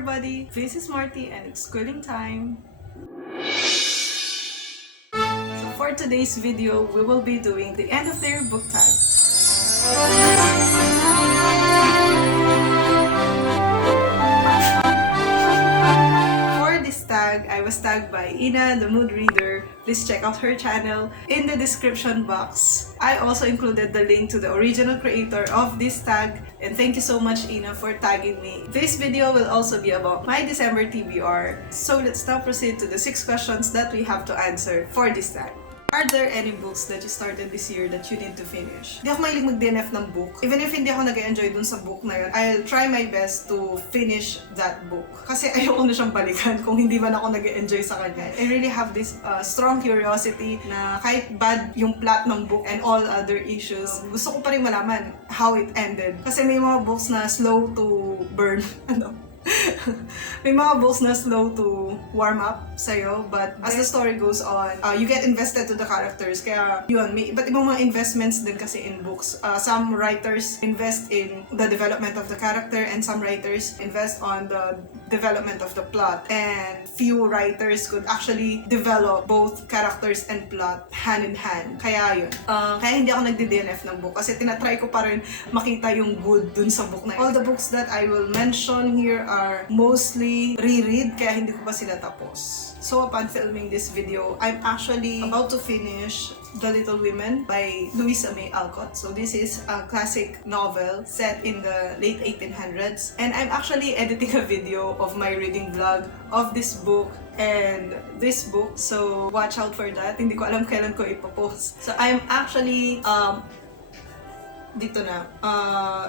everybody, this is Marty and it's schooling time. So for today's video, we will be doing the end of the year book tag. I was tagged by Ina, the mood reader. Please check out her channel in the description box. I also included the link to the original creator of this tag, and thank you so much, Ina, for tagging me. This video will also be about my December TBR. So let's now proceed to the 6 questions that we have to answer for this tag. Are there any books that you started this year that you need to finish? Hindi ako mahilig mag-DNF ng book. Even if hindi ako nag-enjoy dun sa book na yun, I'll try my best to finish that book. Kasi ayoko na siyang balikan kung hindi man ako nag-enjoy sa kanya. I really have this strong curiosity na kahit bad yung plot ng book and all other issues, gusto ko pa rin malaman how it ended. Kasi may mga books na slow to burn. May mga books na slow to warm up sa'yo, but as the story goes on, you get invested to the characters. Kaya yun, may iba't ibang mga investments din kasi in books. Some writers invest in the development of the character, and some writers invest on the development of the plot. And few writers could actually develop both characters and plot hand in hand. Kaya yun. Kaya hindi ako nagdi-DNF ng book kasi tinatry ko pa rin makita yung good dun sa book na yun. All the books that I will mention here are mostly reread, kaya hindi ko pa sila tapos. So upon filming this video, I'm actually about to finish The Little Women by Louisa May Alcott. So this is a classic novel set in the late 1800s. And I'm actually editing a video of my reading vlog of this book and this book. So watch out for that. Hindi ko alam kailan ko ipopost. So I'm actually dito na,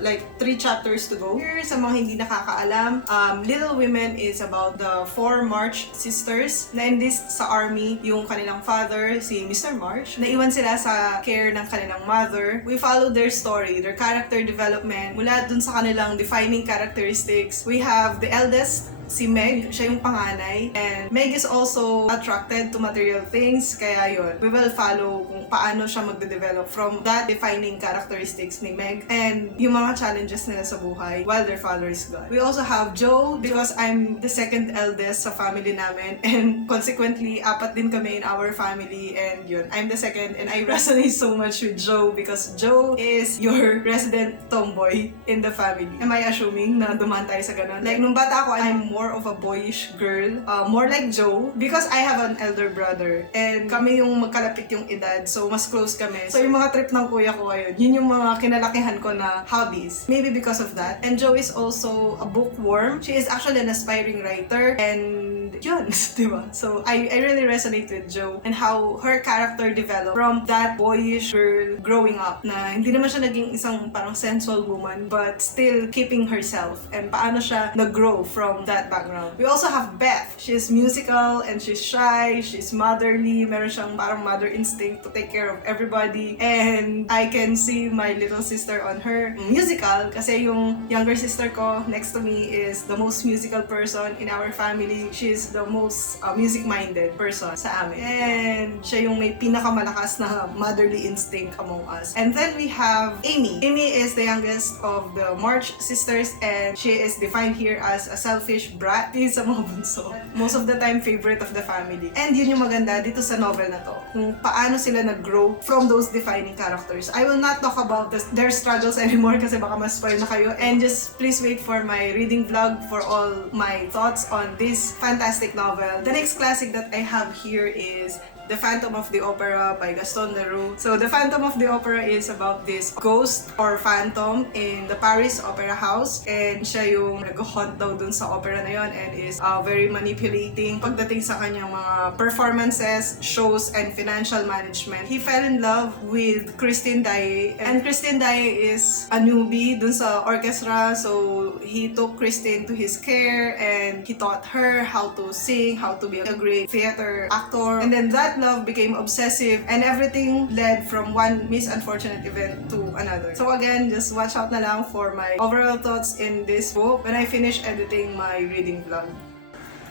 like 3 chapters to go. Here, sa mga hindi nakakaalam, Little Women is about the 4 March sisters na enlist sa army yung kanilang father, si Mr. March. Naiwan sila sa care ng kanilang mother. We follow their story, their character development, mula dun sa kanilang defining characteristics. We have the eldest, si Meg, siya yung panganay. And Meg is also attracted to material things, kaya yun, we will follow kung paano siya magde-develop from that defining characteristics ni Meg and yung mga challenges nila sa buhay while their father is gone. We also have Joe, because I'm the second eldest sa family namin, and consequently, 4 din kami in our family, and yun, I'm the second, and I resonate so much with Joe because Joe is your resident tomboy in the family. Am I assuming na dumaan tayo sa ganun? Like, nung bata ako, I'm more of a boyish girl, more like Joe, because I have an elder brother, and kami yung magkalapit yung edad, so mas close kami. So yung mga trip ng kuya ko ayun, yun yung mga kinalakihan ko na hobbies. Maybe because of that. And Joe is also a bookworm. She is actually an aspiring writer, and yun, diba? So I really resonate with Joe and how her character developed from that boyish girl growing up, na hindi naman siya naging isang parang sensual woman, but still keeping herself, and paano siya nag-grow from that background. We also have Beth. She's musical and she's shy, she's motherly, meron siyang parang mother instinct to take care of everybody, and I can see my little sister on her. Musical, kasi yung younger sister ko next to me is the most musical person in our family. She's the most music-minded person sa amin. And siya yung may pinakamalakas na motherly instinct among us. And then we have Amy. Amy is the youngest of the March sisters, and she is defined here as a selfish brat sa mga bunso. Most of the time, favorite of the family. And yun yung maganda dito sa novel na to, kung paano sila nag-grow from those defining characters. I will not talk about their struggles anymore kasi baka ma-spoil na kayo. And just please wait for my reading vlog for all my thoughts on this fantastic novel. The next classic that I have here is The Phantom of the Opera by Gaston Leroux. So The Phantom of the Opera is about this ghost or phantom in the Paris Opera House, and siya yung nag-haunt daw dun sa opera na yon, and is very manipulating pagdating sa kanyang mga performances, shows, and financial management. He fell in love with Christine Daae, and Christine Daae is a newbie dun sa orchestra, so he took Christine to his care and he taught her how to sing, how to be a great theater actor, and then that love became obsessive, and everything led from one misunfortunate event to another. So again, just watch out na lang for my overall thoughts in this book when I finish editing my reading vlog.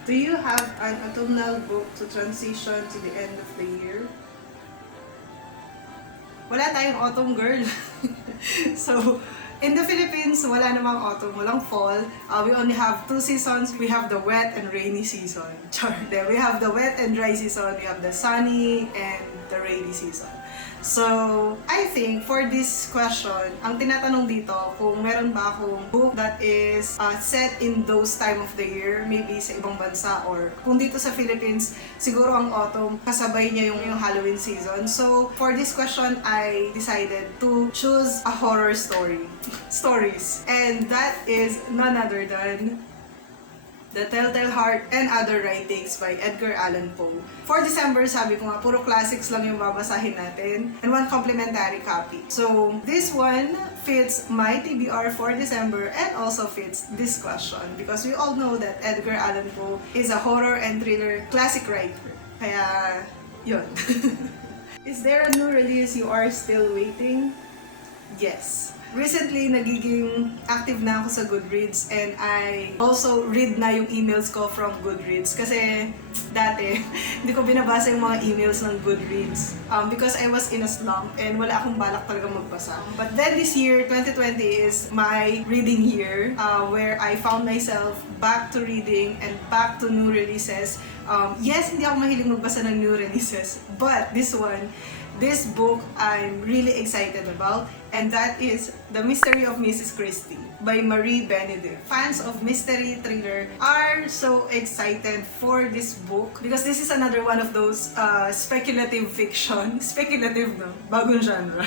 Do you have an autumnal book to transition to the end of the year? Wala tayong autumn, girl. So In the Philippines, wala namang autumn, walang fall. We only have 2 seasons. We have the wet and rainy season. Then we have the wet and dry season. We have the sunny and the rainy season. So, I think for this question, ang tinatanong dito, kung meron ba akong book that is set in those time of the year, maybe sa ibang bansa, or kung dito sa Philippines, siguro ang autumn, kasabay niya yung Halloween season. So, for this question, I decided to choose a horror stories. And that is none other than The Telltale Heart and Other Writings by Edgar Allan Poe. For December, sabi ko nga, puro classics lang yung babasahin natin and 1 complimentary copy. So, this one fits my TBR for December and also fits this question because we all know that Edgar Allan Poe is a horror and thriller classic writer. Kaya, yun. Is there a new release you are still waiting? Yes. Recently, nagiging active na ako sa Goodreads and I also read na yung emails ko from Goodreads kasi dati, hindi ko binabasa yung mga emails ng Goodreads because I was in a slump and wala akong balak talaga magbasa. But then this year, 2020 is my reading year where I found myself back to reading and back to new releases. Yes, hindi ako mahilig magbasa ng new releases, but this book I'm really excited about, and that is The Mystery of Mrs. Christie by Marie Benedict. Fans of mystery thriller are so excited for this book because this is another one of those speculative fiction. Speculative, no? Bagong genre.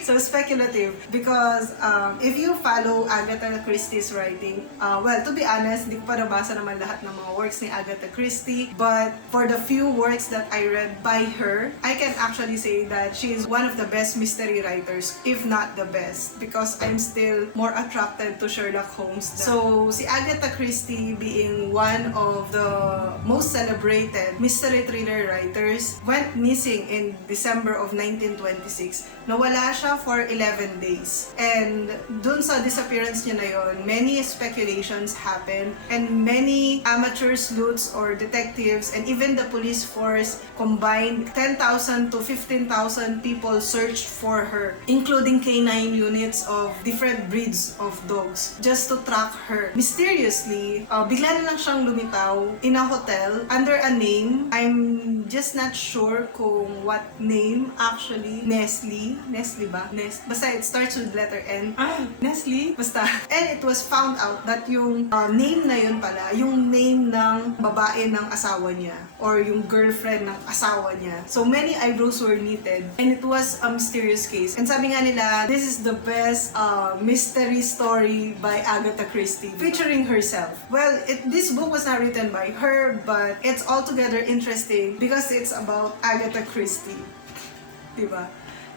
So speculative because if you follow Agatha Christie's writing, well, to be honest, hindi ko pa nabasa naman lahat ng mga works ni Agatha Christie, but for the few works that I read by her, I can actually say that she is one of the best mystery writers, if not the best, because I'm still more attracted to Sherlock Holmes. So, si Agatha Christie being one of the most celebrated mystery thriller writers, went missing in December of 1926. Nawala siya for 11 days. And dun sa disappearance niya na yon, many speculations happened and many amateur sleuths or detectives and even the police force combined 10,000 to 15,000 people searched for her, including canine units of different breeds of dogs, just to track her. Mysteriously, bigla na lang siyang lumitaw in a hotel under a name. I'm just not sure kung what name actually. Nestle ba? Basta it starts with letter N. Nestle? Basta. And it was found out that yung name na yun pala, yung name ng babae ng asawa niya or yung girlfriend ng asawa niya. So many eyebrows were knitted and it was a mysterious case. And sabi nga nila, this is the best mystery story by Agatha Christie featuring herself. Well, this book was not written by her, but it's altogether interesting because it's about Agatha Christie. Diba?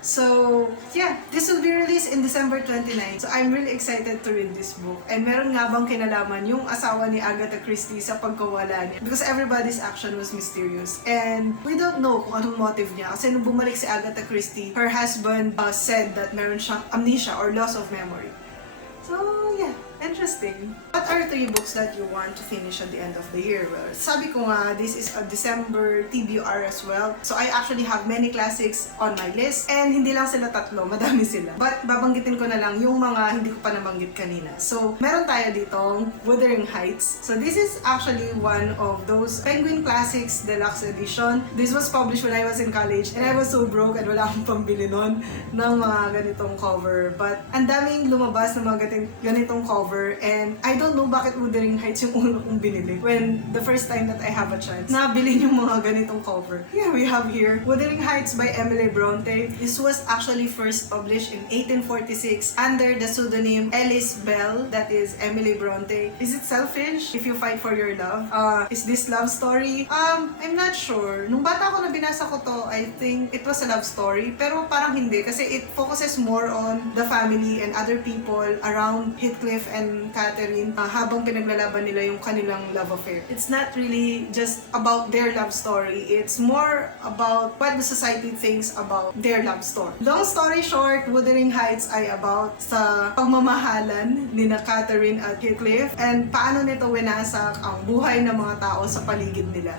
So, yeah, this will be released in December 29. So, I'm really excited to read this book. And meron nga bang kinalaman yung asawa ni Agatha Christie sa pagkawala niya? Because everybody's action was mysterious. And we don't know kung anong motive niya. Kasi nung bumalik si Agatha Christie, her husband said that meron siyang amnesia or loss of memory. So, yeah. Interesting. What are 3 books that you want to finish at the end of the year? Well, sabi ko nga, this is a December TBR as well. So I actually have many classics on my list. And hindi lang sila 3, madami sila. But babanggitin ko na lang yung mga hindi ko pa nabanggit kanina. So meron tayo ditong Wuthering Heights. So this is actually one of those Penguin Classics Deluxe Edition. This was published when I was in college and I was so broke and wala akong pambili nun ng mga ganitong cover. But ang daming lumabas ng mga ganitong cover. And I don't know bakit Wuthering Heights yung una kong binili when the first time that I have a chance na bilhin yung mga ganitong cover. Yeah, we have here Wuthering Heights by Emily Bronte. This was actually first published in 1846 under the pseudonym Ellis Bell, that is Emily Bronte. Is it selfish if you fight for your love? Is this love story? I'm not sure. Nung bata ko na binasa ko to, I think it was a love story, pero parang hindi kasi it focuses more on the family and other people around Heathcliff and Catherine habang pinaglalaban nila yung kanilang love affair. It's not really just about their love story. It's more about what the society thinks about their love story. Long story short, Wuthering Heights ay about sa pagmamahalan ni na Catherine at Heathcliff and paano nito winasak ang buhay ng mga tao sa paligid nila.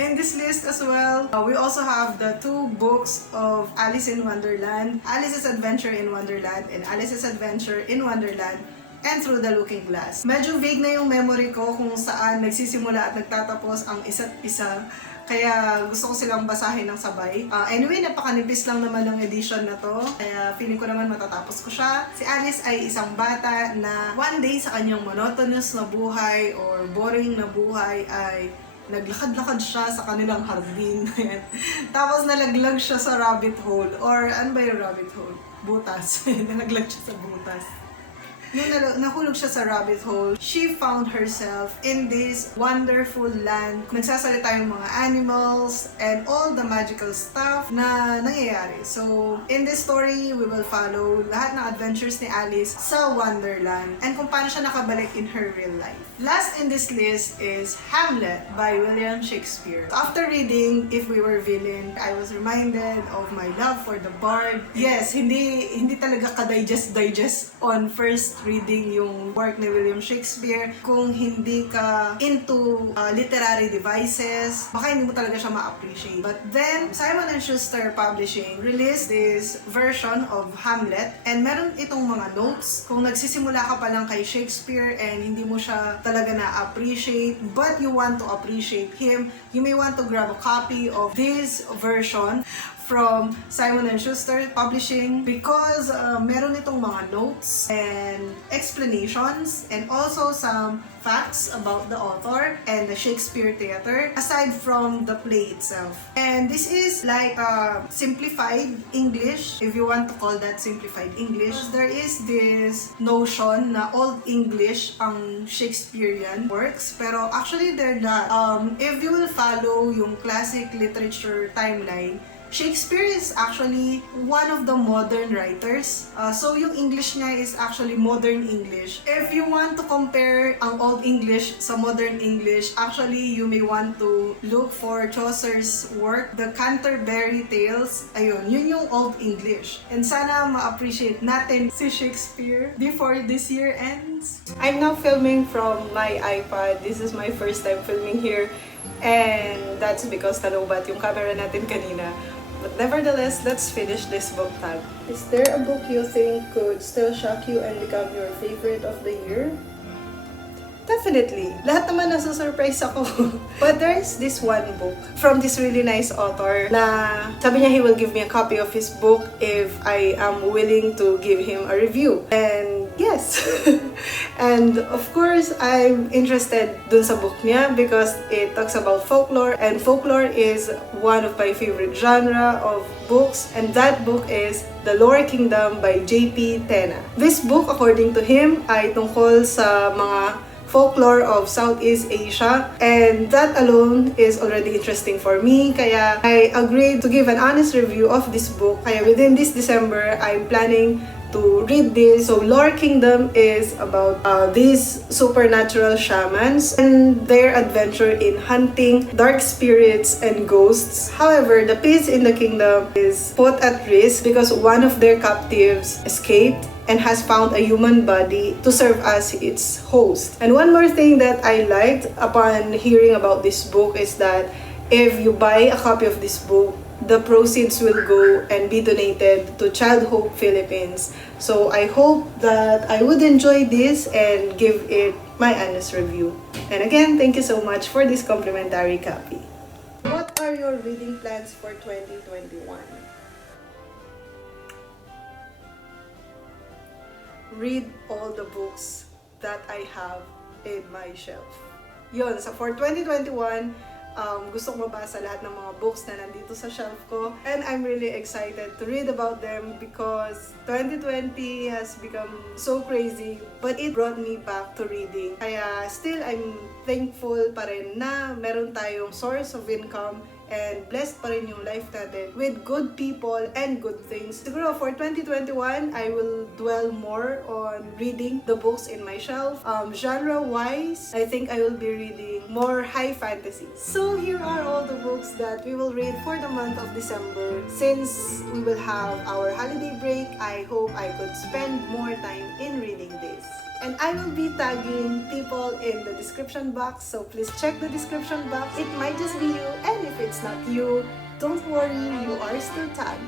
In this list as well, we also have the 2 books of Alice in Wonderland, Alice's Adventure in Wonderland, and Alice's Adventure in Wonderland, and Through the Looking Glass. Medyo vague na yung memory ko kung saan nagsisimula at nagtatapos ang isa't isa. Kaya gusto ko silang basahin ng sabay. Anyway, napakanipis lang naman ng edition na to. Kaya feeling ko naman matatapos ko siya. Si Alice ay isang bata na one day sa kanyang monotonous na buhay or boring na buhay ay naglakad-lakad siya sa kanilang hardin. Tapos nalaglag siya sa rabbit hole. Or ano ba yung rabbit hole? Butas. Nalaglag siya sa butas. Nung nahulog siya sa rabbit hole, she found herself in this wonderful land. Nagsasalita yung mga animals and all the magical stuff na nangyayari. So, in this story, we will follow lahat ng adventures ni Alice sa Wonderland and kung paano siya nakabalik in her real life. Last in this list is Hamlet by William Shakespeare. After reading If We Were Villain, I was reminded of my love for the Bard. Yes, hindi talaga ka-digest on first reading yung work ni William Shakespeare. Kung hindi ka into literary devices, baka hindi mo talaga siya ma-appreciate. But then, Simon & Schuster Publishing released this version of Hamlet and meron itong mga notes. Kung nagsisimula ka pa lang kay Shakespeare and hindi mo siya talaga na-appreciate, but you want to appreciate him, you may want to grab a copy of this version from Simon & Schuster Publishing because meron itong mga notes and explanations and also some facts about the author and the Shakespeare theater aside from the play itself. And this is like simplified English, if you want to call that simplified English. There is this notion na Old English ang Shakespearean works, pero actually they're not. If you will follow yung classic literature timeline, Shakespeare is actually one of the modern writers. So yung English niya is actually modern English. If you want to compare ang Old English sa modern English, actually you may want to look for Chaucer's work, The Canterbury Tales. Ayun, yun yung Old English. And sana ma-appreciate natin si Shakespeare before this year ends. I'm now filming from my iPad. This is my first time filming here. And that's because nalobat yung camera natin kanina. But nevertheless, let's finish this book tag. Is there a book you think could still shock you and become your favorite of the year? Definitely. Lahat naman nasa-surprise ako. But there's this one book from this really nice author na sabi niya he will give me a copy of his book if I am willing to give him a review. And yes. And of course, I'm interested dun sa book niya because it talks about folklore, and folklore is one of my favorite genre of books, and that book is The Lower Kingdom by J.P. Tena. This book, according to him, ay tungkol sa mga folklore of Southeast Asia, and that alone is already interesting for me. Kaya I agreed to give an honest review of this book. Kaya within this December, I'm planning to read this. So Lower Kingdom is about these supernatural shamans and their adventure in hunting dark spirits and ghosts. However, the peace in the kingdom is put at risk because one of their captives escaped and has found a human body to serve as its host. And one more thing that I liked upon hearing about this book is that if you buy a copy of this book, the proceeds will go and be donated to Child Hope Philippines. So I hope that I would enjoy this and give it my honest review. And again, thank you so much for this complimentary copy. What are your reading plans for 2021? Read all the books that I have in my shelf. Yun, so for 2021, gusto ko mabasa lahat ng mga books na nandito sa shelf ko. And I'm really excited to read about them because 2020 has become so crazy, but it brought me back to reading. Kaya still, I'm thankful pa rin na meron tayong source of income and blessed pa rin yung life natin with good people and good things. Siguro for 2021, I will dwell more on reading the books in my shelf. Genre-wise, I think I will be reading more high fantasy. So here are all the books that we will read for the month of December. Since we will have our holiday break, I hope I could spend more time in reading this. And I will be tagging people in the description box, so please check the description box. It might just be you, and if it's not you, don't worry, you are still tagged.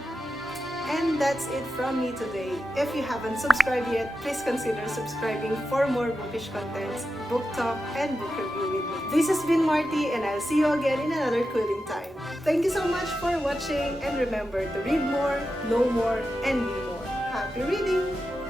And that's it from me today. If you haven't subscribed yet, please consider subscribing for more bookish contents, book talk, and book review with me. This has been Marty, and I'll see you again in another cooling time. Thank you so much for watching, and remember to read more, know more, and be more. Happy reading!